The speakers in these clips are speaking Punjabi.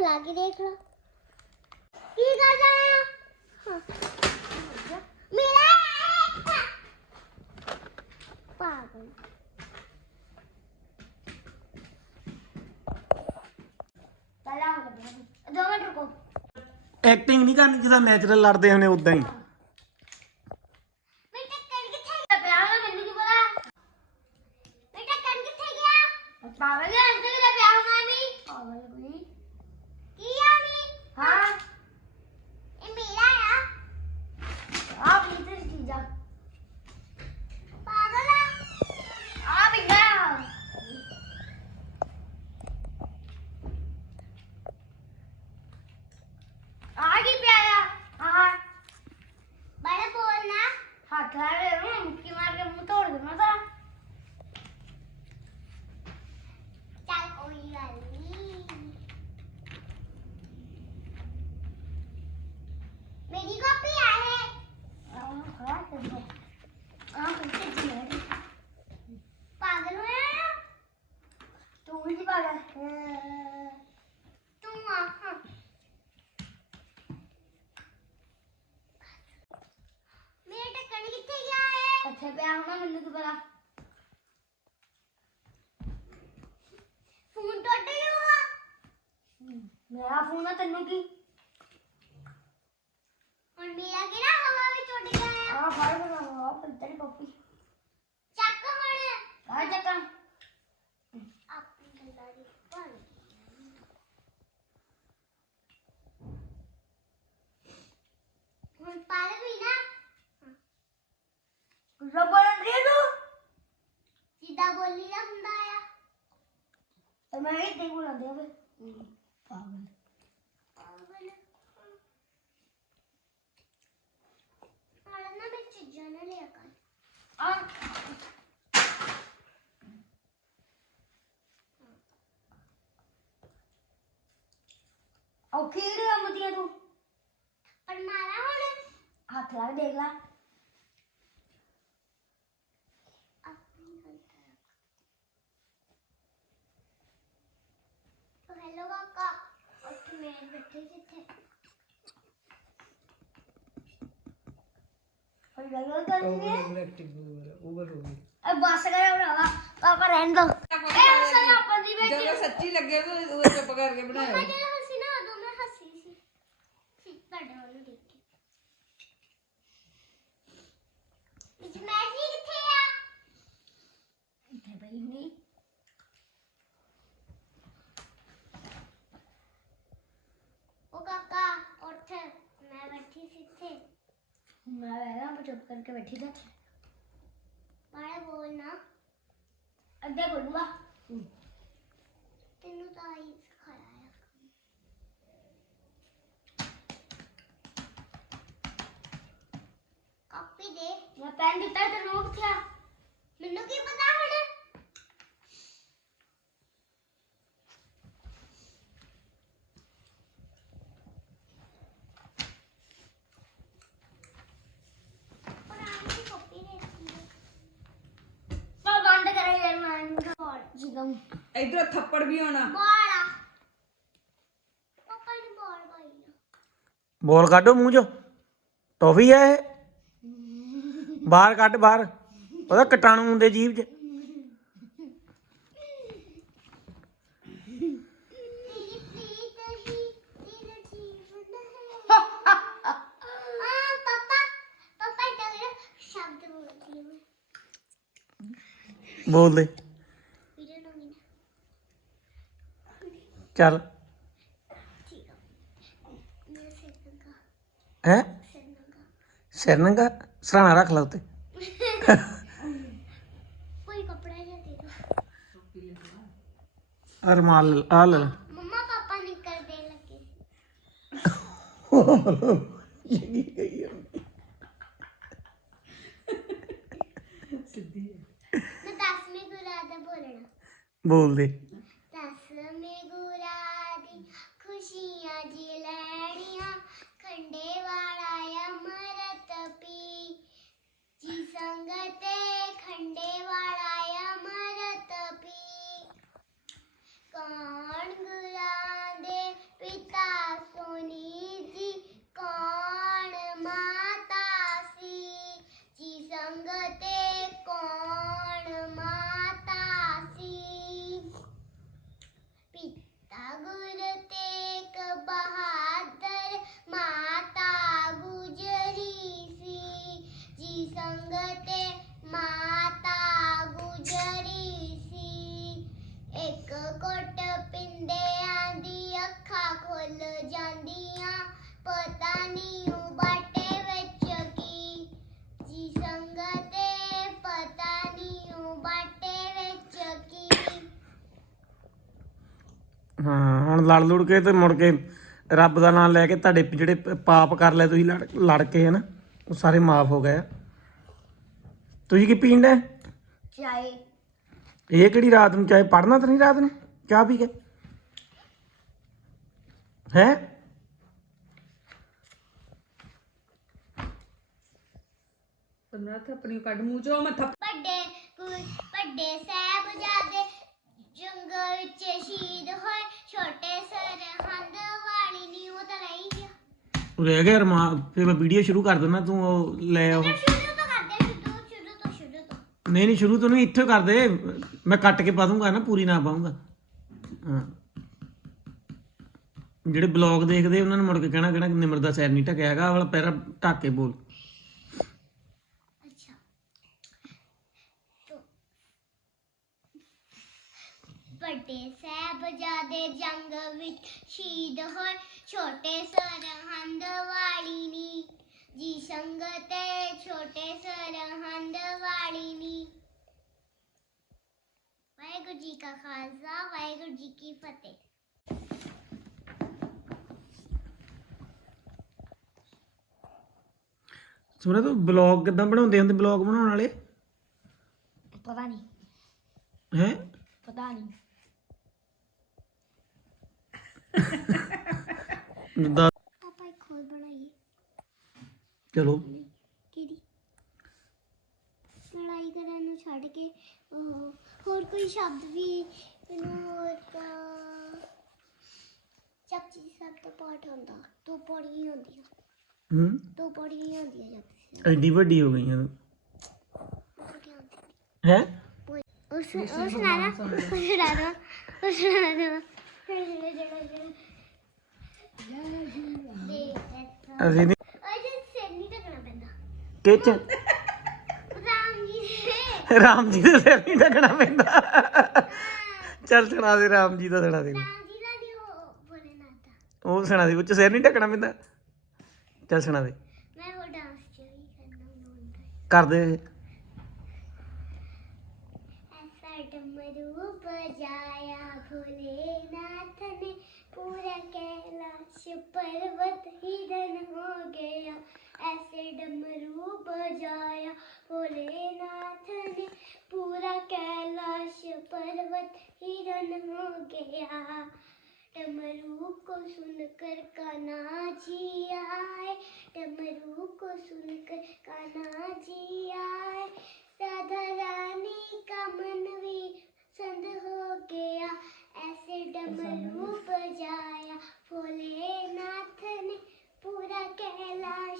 ਲਾ ਕੇ ਦੇਖ ਲਓ। ਕੀ ਕਰਦਾ ਹਾਂ? ਮੇਰਾ ਪਾਗਲ। ਪਹਿਲਾਂ ਹੋ ਗਿਆ ਦੋ ਮਿੰਟ ਰੁਕੋ। ਐਕਟਿੰਗ ਨਹੀਂ ਕਰਨੀ ਜਿੱਦਾਂ ਨੈਚੁਰਲ ਲੜਦੇ ਹੁੰਦੇ ਉਦਾਂ ਹੀ ਬੇਟਾ ਕੰਨ ਕਿੱਥੇ ਗਿਆ ਪਿਆ ਹੋਣਾ ਮੈਨੂੰ ਕੀ ਪਤਾ ਬੇਟਾ ਕੰਨ ਕਿੱਥੇ ਗਿਆ ਪਾਗਲ ਹੈ ਅੰਦਰ ਕਿੱਥੇ ਪਿਆ ਹੋਣਾ ਵੀ ਪਾਗਲ ਕੋਈ ਕੀ ਆ ਵੀ ਹਾਂ ਇਹ ਮੇਰਾ ਆ ਆ ਵੀ ਤੇ ਚੀਜ਼ਾ ਪਾਗਲ ਆ ਆ ਵੀ ਗਿਆ ਆ ਕੀ ਪਿਆ ਆ ਹਾਂ ਬੜਾ ਬੋਲਣਾ ਹੱਥ ਲਾ ਕੇ ਉਹਨੂੰ ਮੁੱਕੀ ਮਾਰ ਕੇ ਮੂੰਹ ਤੋੜ ਦੇਣਾ ਤਾਂ ਚੱਲ ਕੋਈ ਗੱਲ ਨਹੀਂ ਮੇਰੀ ਕਾਪੀ ਆ ਹੈ ਆਹ ਖੜਾ ਕਰ ਦੇ ਆਹ ਕਿੱਥੇ ਜੀ ਪਾਗਲ ਹੋਇਆ ਤੂੰ ਹੀ ਪਾਗਲ ਤੂੰ ਆ ਹਾਂ ਮੇਰਾ ਢੱਕਣ ਕਿੱਥੇ ਗਿਆ ਮੈਨੂੰ ਕੀ ਪਤਾ। ਫੋਨ ਟੁੱਟ ਗਿਆ ਮੇਰਾ ਫੋਨ ਆ ਤੈਨੂੰ ਕੀ? ਹੁਣ ਮੇਰਾ ਕਿਹੜਾ ਹਵਾ ਵਿੱਚ ਉੱਡ ਗਿਆ ਹੈ ਆ ਫੜ ਬਣਾ ਆ ਪੰਤਰੀ ਕਾਪੀ ਚੱਕ ਹੁਣ। ਆ ਚੱਕਾਂ। ਆਪਣੀ ਗੱਲਾਂ ਦੀ ਬਣ ਹੁਣ ਪੜ ਵੀ ਨਾ। ਰਬੜ ਦੇ ਦੋ। ਸਿੱਧਾ ਬੋਲੀ ਦਾ ਹੁੰਦਾ ਆ। ਤੇ ਮੈਂ ਬੋਲਦੇ ਆ ਵੇ ਪਾਗਲ। ਪਾਗਲ। ਆਲਾ ਨਾ ਮੈਂ ਚੀਜ਼ਾਂ ਨਾ ਲਿਆ ਕਰ। ਆ। ਉਹ ਕਿਹੜੇ ਆਮਦੀਆਂ ਤੂੰ? ਪਰ ਮਾਰਾ ਹੁਣ। ਹੱਥ ਲਾ ਦੇਖ ਲੈ ਆਪਣੀ ਗੱਲ ਕਰ ਹੈਲੋ ਕਾਕਾ ਉੱਥੇ ਮੈਂ ਬੈਠੀ ਜਿੱਥੇ ਕੋਈ ਗੱਲ ਕਰਨੀ ਹੈ ਓਵਰ ਹੋ ਗਈ ਇਹ ਬੱਸ ਕਰੇ ਭਰਾਵਾ ਪਾਪਾ ਰਹਿਣ ਦੋ ਇਹ ਅਸਲ ਆਪਾਂ ਦੀ ਵਿੱਚ ਜਦੋਂ ਸੱਚੀ ਲੱਗੇ ਤਾਂ ਉਹ ਚੁੱਪ ਕਰਕੇ ਬਣਾਇਆ ਜਦੋਂ ਹੱਸੀ ਨਾ ਉਦੋਂ ਮੈਂ ਹੱਸੀ ਸੀ ਸੀ ਤੁਹਾਡੇ ਵੱਲ ਨੂੰ ਦੇਖ ਕੇ ਵਿੱਚ ਮੈਜੀ ਕਿੱਥੇ ਆ ਇੱਥੇ ਪਈ ਨਹੀਂ ਉਹ ਕਾਕਾ ਉੱਠ ਮੈਂ ਬੈਠੀ ਸੀ ਇੱਥੇ ਮੈਂ ਬੈਠਾ ਮੈਂ ਚੁੱਪ ਕਰਕੇ ਬੈਠੀ ਤਾਂ ਬਾਰੇ ਬੋਲਣਾ ਅੱਗੇ ਬੋਲੂਗਾ। ਤੈਨੂੰ ਤਾਂ ਆਈ ਸਿਖਾਇਆ ਆ। ਕਾਪੀ ਦੇ। ਮੈਂ ਪੈਨ ਦਿੱਤਾ ਤੈਨੂੰ ਕਿੱਥੇ ਆ? ਮੈਨੂੰ ਕੀ ਪਤਾ ਹੁਣ ਪੁਰਾਣੀ ਕਾਪੀ ਦੇ ਤਾਂ ਬੰਦ ਕਰੇ ਯਾਰ ਮੈਂ ਜਿਗਮ ਇਧਰ ਥੱਪੜ ਵੀ ਆਉਣਾ। ਬਾਲਾ ਪਾਪਾ ਨੇ ਬਾਲ ਪਾਈ ਆ। ਬੋਲ ਕੱਢੋ ਮੂੰਹ ਚੋਂ। ਟੌਫੀ ਆ ਇਹ? ਬਾਹਰ ਕੱਢ ਬਾਹਰ। ਉਹਦਾ ਕਟਾਣੂ ਹੁੰਦੇ ਜੀਭ 'ਚ। ਤੇਰੀ ਪ੍ਰੀਤ ਹੀ ਤੇਰਾ ਜੀਵਨ ਹੈ ਆ ਪਾਪਾ ਪਾਪਾ ਇਦਾਂ ਕਰ ਸ਼ਬਦ ਬੋਲਦੀ ਹਾਂ ਮੈਂ। ਬੋਲ ਦੇ ਵੀਡੀਓ ਨੂੰ ਵੀ ਚੱਲ। ਹੈ? ਸਿਰ ਨੰਗਾ ਸਿਰ ਨੰਗਾ ਸਰਾਣਾ ਰੱਖ ਲਾ ਉੱਤੇ। ਕੋਈ ਕੱਪੜਾ ਜਿਹਾ ਦੇ ਦੋ। ਅਰਮਾਲ ਆ ਲੈ ਲਾ। ਮੰਮਾ ਪਾਪਾ ਨਿਕਲ ਦੇ ਲੱਗੇ। ਮੈਂ 10ਵੀਂ ਗੁਰਾ ਦਾ ਬੋਲਣਾ। ਬੋਲ ਦੇ ਦਸਵੇਂ ਗੁਰਾ ਦੀ ਖੁਸ਼ੀਆਂ ਜੀ ਲੈਣੀਆਂ ਖੰਡੇ ਵਾਲਾ ਅਮਰਤ ਪੀ ਜੀ ਸੰਗਤੇ ਖੰਡੇ ਵਾਲਾ ਅਮਰਤ ਪੀ ਕੌਣ ਗੁਰਾਂ ਦੇ ਹਾਂ ਹੁਣ ਲੜ ਲੁੜ ਕੇ ਤੇ ਮੁੜ ਕੇ ਰੱਬ ਦਾ ਨਾਮ ਲੈ ਕੇ ਤੁਹਾਡੇ ਜਿਹੜੇ ਪ- ਪਾਪ ਕਰ ਲਏ ਤੁਸੀਂ ਲੜ ਲੜ ਕੇ ਹੈ ਨਾ ਉਹ ਸਾਰੇ ਮਾਫ ਹੋ ਗਏ ਆ। ਤੁਸੀਂ ਕੀ ਪੀਣ ਦੇ ਚਾਹੇ ਇਹ ਕਿਹੜੀ ਰਾਤ ਨੂੰ ਚਾਹੇ ਪੜਨਾ ਤਾਂ ਨਹੀਂ ਰਾਤ ਨੂੰ? ਚਾਹ ਪੀ ਕੇ। ਹੈ? ਤੰਨਾ ਥੱਪੜੀ ਕੱਢ ਮੂੰਹ ਚੋਂ ਮੈਂ ਥੱਪ ਵੱਡੇ ਕੁ- ਵੱਡੇ ਸਾਹਿਬਜ਼ਾਦੇ ਜੰਗਲ ਵਿੱਚ ਸ਼ਹੀਦ ਹੋਏ ਛੋਟੇ ਸਰਹੰਦ ਵਾਲੀ ਨੀ ਉਹ ਤਾਂ ਰਹੀ ਗਿਆ ਰਹਿ ਗਿਆ ਰਮਾ ਫੇ ਮੈਂ ਵੀਡੀਓ ਸ਼ੁਰੂ ਕਰ ਦਿੰਦਾ ਤੂੰ ਉਹ ਲੈ ਆਓ। ਸ਼ੁਰੂ ਤੋਂ ਕਰਦੇ ਸ਼ੁਰੂ ਸ਼ੁਰੂ ਤੋਂ ਸ਼ੁਰੂ ਤੋਂ। ਨਹੀਂ ਨਹੀਂ ਸ਼ੁਰੂ ਤੋਂ ਨਹੀਂ ਇੱਥੇ ਕਰ ਦੇ ਮੈਂ ਕੱਟ ਕੇ ਪਾ ਦੂੰਗਾ ਨਾ ਪੂਰੀ ਨਾ ਪਾਉਂਗਾ। ਹਾਂ। ਜਿਹੜੇ ਬਲੌਗ ਦੇਖਦੇ ਉਹਨਾਂ ਨੂੰ ਮੁੜ ਕੇ ਕਹਿਣਾ ਕਹਿਣਾ ਕਿ ਨਿਮਰ ਦਾ ਸੈਰ ਨਹੀਂ ਢਕਿਆ ਹੈਗਾ ਆਹ ਵਾਲਾ ਪੈਰਾ ਢੱਕ ਕੇ ਬੋਲ। ਅੱਛਾ। ਤੋ ਵੱਡੇ ਸਾਹਿਬਜ਼ਾਦੇ ਜੰਗ ਵਿੱਚ ਸ਼ਹੀਦ ਹੋਏ। ਛੋਟੇ ਸਰਹੰਦ ਵਾਲੀ ਨੀ ਜੀ ਸੰਗਤੇ ਛੋਟੇ ਸਰਹੰਦ ਵਾਲੀ ਨੀ ਵਾਹਿਗੁਰੂ ਜੀ ਕਾ ਖਾਲਸਾ ਵਾਹਿਗੁਰੂ ਜੀ ਕੀ ਫਤਿਹ ਸੁਣਾ ਤੂੰ ਬਲੌਗ ਕਿੱਦਾਂ ਬਣਾਉਂਦੇ ਹੁੰਦੇ ਬਲੌਗ ਬਣਾਉਣ ਵਾਲੇ ਪਤਾ ਨਹੀਂ ਹੈ ਪਤਾ ਨਹੀਂ ਜਿੱਦਾਂ ਪਾਪਾ ਇੱਕ ਹੋਰ ਬਣਾਈਏ। ਚਲੋ। ਕਿਹਦੀ ਲੜਾਈ ਕਰਨ ਨੂੰ ਛੱਡ ਕੇ ਉਹ, ਹੋਰ ਕੋਈ ਸ਼ਬਦ ਵੀ ਮੈਨੂੰ ਇੱਕ ਜਪਜੀ ਸਾਹਿਬ ਦਾ ਪਾਠ ਹੁੰਦਾ ਦੋ ਪੌੜੀਆਂ ਹੁੰਦੀਆਂ ਹੂੰ? ਦੋ ਪੌੜੀਆਂ ਹੁੰਦੀਆਂ ਜਪਜੀ ਐਡੀ ਵੱਡੀ ਹੋ ਗਈਆਂ। ਹੈ? ਉਸ ਉਸ ਨਾਲ ਉਸ ਨਾਲ ਉਸ ਨਾਲ ਜਿਹੜਾ ਜਿਹੜਾ ਅਸੀਂ ਕਿਚ? ਰਾਮ ਜੀ ਦੇ ਸਿਰ ਨਹੀਂ ਲੱਗਣਾ ਪੈਂਦਾ। ਚੱਲ ਸੁਣਾ ਦੇ ਰਾਮ ਜੀ ਦਾ ਸੁਣਾ ਦੇ। ਉਹ ਸੁਣਾ ਦੇ ਸਿਰ ਨਹੀਂ ਢੱਕਣਾ ਪੈਂਦਾ। ਚੱਲ ਸੁਣਾ ਦੇ। ਕਰ ਦੇ पूरा कैलाश पर्वत हिरन हो गया, ऐसे डमरू बजाया। भोलेनाथ ने पूरा कैलाश पर्वत हिरन हो गया। डमरू को सुनकर कान्हा जी आए, डमरू को सुनकर कान्हा जी आए। राधा रानी का मन भी संद हो गया ऐसे डमरू बजाया भोलेनाथ ने पूरा कैलाश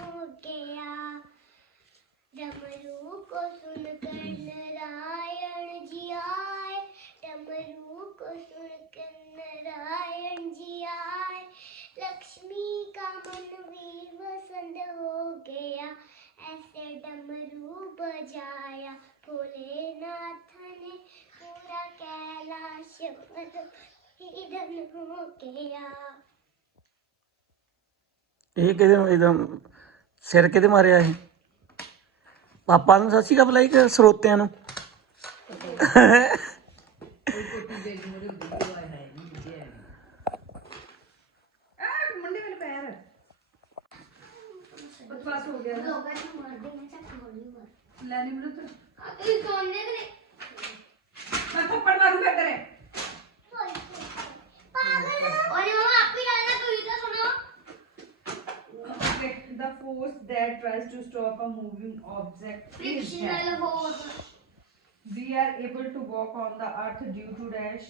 हो गया। डमरू को सुनकर नारायण जी आए। डमरू को सुनकर नारायण जी आए। लक्ष्मी का मन भी वसंत हो गया। ऐसे डमरू बजाया भोलेनाथ ने। पूरा कैलाश हिदन हो गया। एक एकदम एकदम ਸਿਰ ਕਿਤੇ ਮਾਰਿਆ ਇਹ? ਪਾਪਾ ਨੂੰ ਸਤਿ ਸ਼੍ਰੀ ਅਕਾਲ ਬੁਲਾਈ ਸਰੋਤਿਆਂ ਨੂੰ? ਲੈ ਨਹੀਂ ਮਿਲੂ ਤੂੰ ਆ ਤੇ ਕੋਨੇ ਤੇ ਮੈਂ ਥੱਪੜ ਮਾਰੂ ਮੈਂ force that tries to stop a moving object. Frictional force. We are able to walk on the earth due to dash.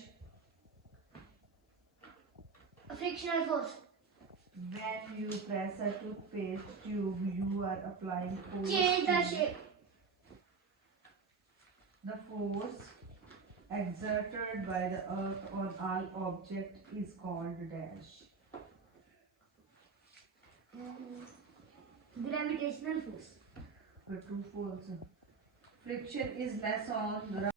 Frictional force. When you press a toothpaste tube, you are applying force. Change the shape. The force exerted by the earth on all object is called dash. Mm -hmm. Gravitational force. But true false. Friction is less on